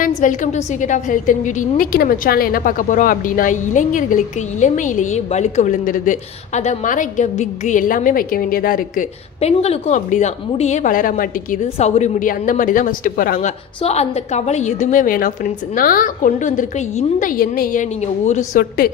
Friends welcome to secret of health and beauty இன்றைக்கி நம்ம channel என்ன பார்க்க போகிறோம் அப்படின்னா இளைஞர்களுக்கு இளமையிலேயே வழுக்க விழுந்துருது. அதை மறைக்க விக்கு எல்லாமே வைக்க வேண்டியதாக இருக்குது பெண்களுக்கும் அப்படி தான் முடியே வளர மாட்டேங்குது. சௌரி முடி அந்த மாதிரி தான் வச்சுட்டு போகிறாங்க ஸோ அந்த கவலை எதுவுமே வேணாம் ஃப்ரெண்ட்ஸ் நான் கொண்டு வந்திருக்கிற இந்த எண்ணெயை நீங்கள் ஒரு சொட்டு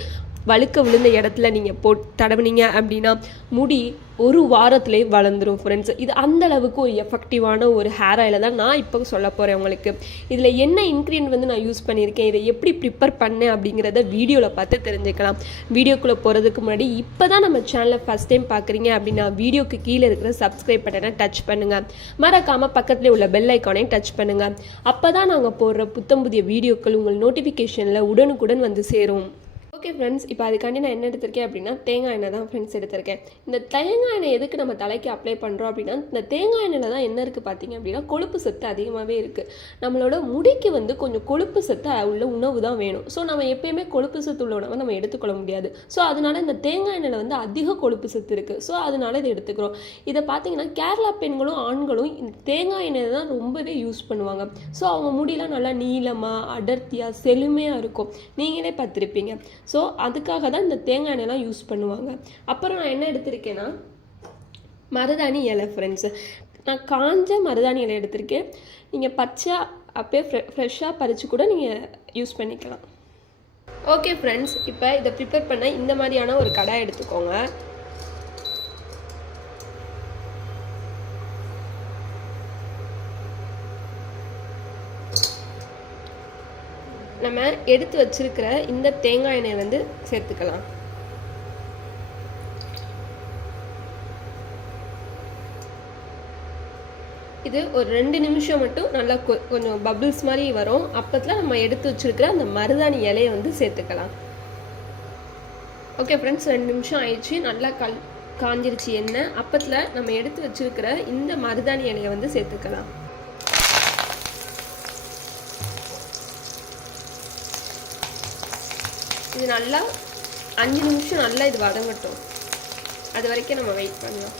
வழுக்க விழுந்த இடத்துல நீங்கள் போட் தடவுனீங்க அப்படின்னா முடி ஒரு வாரத்திலே வளர்ந்துடும் ஃப்ரெண்ட்ஸ் இது அந்த அளவுக்கு ஒரு எஃபெக்டிவான ஒரு ஹேர் ஆயில் தான் நான் இப்போ சொல்ல போகிறேன் உங்களுக்கு. இதில் என்ன இன்க்ரீடியன்ட் வந்து நான் யூஸ் பண்ணியிருக்கேன் இதை எப்படி ப்ரிப்பேர் பண்ணேன் அப்படிங்கிறத வீடியோவில் பார்த்து தெரிஞ்சுக்கலாம். வீடியோக்குள்ளே போகிறதுக்கு முன்னாடி இப்போ தான் நம்ம சேனலை ஃபஸ்ட் டைம் பார்க்குறீங்க அப்படின்னா வீடியோக்கு கீழே இருக்கிற சப்ஸ்கிரைப் பட்டனை டச் பண்ணுங்கள் மறக்காமல் பக்கத்தில் உள்ள பெல் ஐக்கானையும் டச் பண்ணுங்கள் அப்போ தான் நாங்கள் போடுற புத்தம் புதிய வீடியோக்கள் உங்கள் நோட்டிஃபிகேஷனில் உடனுக்குடன் வந்து சேரும். ஓகே ஃப்ரெண்ட்ஸ் இப்போ அதுக்காண்டி நான் என்ன எடுத்திருக்கேன் அப்படின்னா தேங்காய் எண்ணெய் தான் ஃப்ரெண்ட்ஸ் எடுத்திருக்கேன். இந்த தேங்காய் எண்ணெய் எதுக்கு நம்ம தலைக்கு அப்ளை பண்ணுறோம் அப்படின்னா இந்த தேங்காய் எண்ணெயில் தான் என்ன இருக்குது பார்த்தீங்க அப்படின்னா கொழுப்பு சத்து அதிகமாகவே இருக்குது நம்மளோட முடிக்கு வந்து கொஞ்சம் கொழுப்பு சத்து உள்ள உணவு தான் வேணும். ஸோ நம்ம எப்பயுமே கொழுப்பு சத்து உள்ள உணவை நம்ம எடுத்துக்கொள்ள முடியாது. ஸோ அதனால இந்த தேங்காய் எண்ணெயில் வந்து அதிக கொழுப்பு சத்து இருக்குது ஸோ அதனால இதை எடுத்துக்கிறோம். இதை பார்த்தீங்கன்னா கேரளா பெண்களும் ஆண்களும் இந்த தேங்காய் எண்ணெய் தான் ரொம்பவே யூஸ் பண்ணுவாங்க. ஸோ அவங்க முடியெல்லாம் நல்லா நீளமாக அடர்த்தியாக செழுமையாக இருக்கும். நீங்களே பார்த்துருப்பீங்க. ஸோ அதுக்காக தான் இந்த தேங்காய் எண்ணெய்லாம் யூஸ் பண்ணுவாங்க. அப்புறம் நான் என்ன எடுத்திருக்கேன்னா மருதாணி இலை ஃப்ரெண்ட்ஸு நான் காஞ்ச மருதாணி இலை எடுத்திருக்கேன். நீங்கள் பச்சை அப்பயே ஃப்ரெ ஃப்ரெஷ்ஷாக பறித்து கூட நீங்கள் யூஸ் பண்ணிக்கலாம். ஓகே ஃப்ரெண்ட்ஸ் இப்போ இதை ப்ரிப்பேர் பண்ண இந்த மாதிரியான ஒரு கடாய் எடுத்துக்கோங்க. நம்ம எடுத்து வச்சிருக்கிற இந்த தேங்காய் எண்ணெய் வந்து சேர்த்துக்கலாம். இது ஒரு ரெண்டு நிமிஷம் மட்டும் நல்லா கொ கொஞ்சம் பபிள்ஸ் மாதிரி வரும். அப்பத்தில் நம்ம எடுத்து வச்சிருக்கிற அந்த மருதாணி இலையை வந்து சேர்த்துக்கலாம். ஓகே ஃப்ரெண்ட்ஸ் ரெண்டு நிமிஷம் ஆயிடுச்சு. நல்லா கல் காஞ்சிருச்சு எண்ணெய். அப்பத்தில் நம்ம எடுத்து வச்சிருக்கிற இந்த மருதாணி இலையை வந்து சேர்த்துக்கலாம். இது நல்லா அஞ்சு நிமிஷம் நல்லா இது வதங்கட்டும். அது வரைக்கும் நம்ம வெயிட் பண்ணலாம்.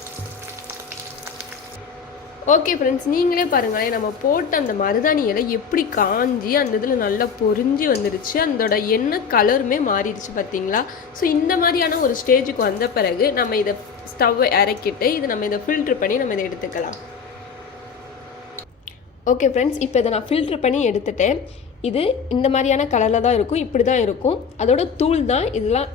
ஓகே ஃப்ரெண்ட்ஸ் நீங்களே பாருங்களேன் நம்ம போட்ட அந்த மருதாணி இலை எப்படி காஞ்சி அந்த இதில் நல்லா பொறிஞ்சி வந்துடுச்சு அதோட எண்ணெய் கலருமே மாறிடுச்சு பார்த்தீங்களா ஸோ இந்த மாதிரியான ஒரு ஸ்டேஜுக்கு வந்த பிறகு நம்ம இதை ஸ்டவ்வை இறக்கிட்டு இதை நம்ம இதை ஃபில்ட்ரு பண்ணி நம்ம இதை எடுத்துக்கலாம். ஓகே ஃப்ரெண்ட்ஸ் இப்போ இதை நான் ஃபில்ட்ரு பண்ணி எடுத்துட்டேன். இது இந்த மாதிரியான கலரில் தான் இருக்கும் இப்படி தான் இருக்கும். அதோட தூள் தான் இதெல்லாம்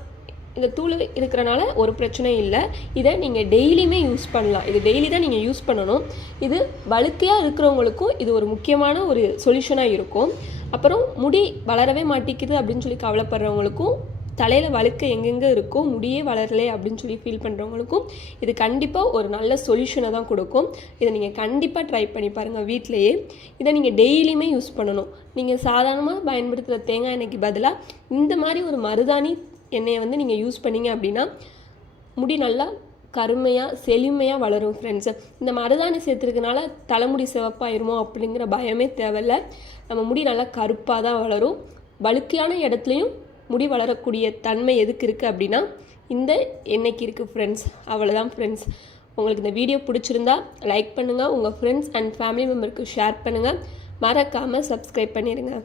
இந்த தூள் இருக்கிறனால ஒரு பிரச்சனையும் இல்லை. இதை நீங்கள் டெய்லியுமே யூஸ் பண்ணலாம். இது டெய்லி தான் நீங்கள் யூஸ் பண்ணணும். இது வழுக்கையாக இருக்கிறவங்களுக்கும் இது ஒரு முக்கியமான ஒரு சொல்யூஷனாக இருக்கும். அப்புறம் முடி வளரவே மாட்டேங்குது அப்படின்னு சொல்லி கவலைப்படுறவங்களுக்கும் தலையில் வழுக்க எங்கெங்கே இருக்கோ முடியே வளரலை அப்படின்னு சொல்லி ஃபீல் பண்ணுறவங்களுக்கும் இது கண்டிப்பாக ஒரு நல்ல சொல்யூஷனை தான் கொடுக்கும். இதை நீங்கள் கண்டிப்பாக ட்ரை பண்ணி பாருங்கள் வீட்டிலையே இதை நீங்கள் டெய்லியுமே யூஸ் பண்ணணும். நீங்கள் சாதாரணமாக பயன்படுத்துகிற தேங்காய் எண்ணெய்க்கு பதிலாக இந்த மாதிரி ஒரு மருதாணி எண்ணெயை வந்து நீங்கள் யூஸ் பண்ணீங்க அப்படின்னா முடி நல்லா கருமையாக செழுமையாக வளரும் ஃப்ரெண்ட்ஸு இந்த மருதாணி சேர்த்துருக்கனால தலைமுடி சிவப்பாயிருமோ அப்படிங்கிற பயமே தேவையில்ல. நம்ம முடி நல்லா கருப்பாக தான் வளரும். வழுக்கையான இடத்துலையும் முடி வளரக்கூடிய தன்மை எதுக்கு இருக்குது அப்படின்னா இந்த எண்ணெய்க்கு இருக்குது ஃப்ரெண்ட்ஸ் அவ்வளோதான் ஃப்ரெண்ட்ஸ் உங்களுக்கு இந்த வீடியோ பிடிச்சிருந்தா லைக் பண்ணுங்கள் உங்கள் ஃப்ரெண்ட்ஸ் அண்ட் ஃபேமிலி மெம்பருக்கு ஷேர் பண்ணுங்கள் மறக்காமல் சப்ஸ்கிரைப் பண்ணிடுங்க